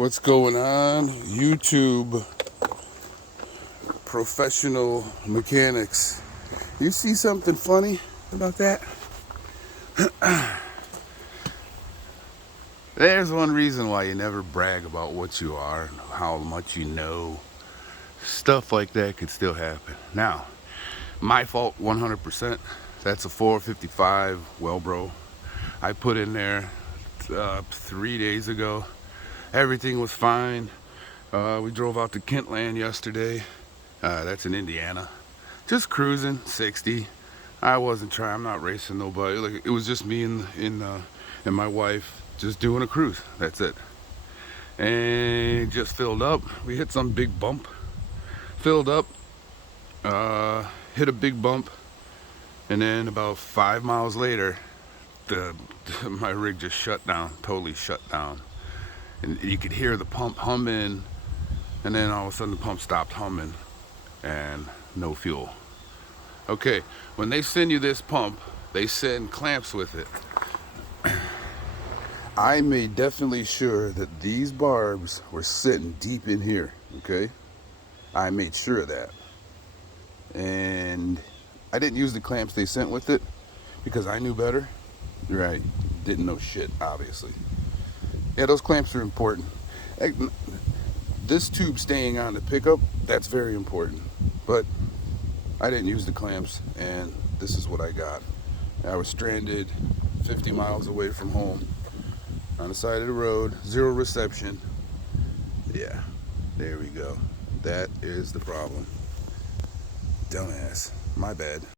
What's going on? YouTube professional mechanics. You see something funny about that? There's one reason why you never brag about what you are and how much you know. Stuff like that could still happen. Now, my fault 100%. That's a 455 Welbro. I put in there 3 days ago. Everything was fine. We drove out to Kentland yesterday. That's in Indiana. Just cruising 60. I wasn't trying. I'm not racing nobody. Like, it was just me and my wife just doing a cruise. That's it. And it just filled up. We hit some big bump. Filled up. Hit a big bump. And then about 5 miles later, my rig just shut down. Totally shut down. And you could hear the pump humming, and then all of a sudden the pump stopped humming and no fuel. Okay, when they send you this pump, they send clamps with it. I made definitely sure that these barbs were sitting deep in here, okay? I made sure of that. And I didn't use the clamps they sent with it because I knew better. Right, didn't know shit, obviously. Yeah, those clamps are important. This tube staying on the pickup, that's very important. But I didn't use the clamps, and this is what I got. I was stranded 50 miles away from home on the side of the road, zero reception. Yeah, there we go. That is the problem. Dumbass. My bad.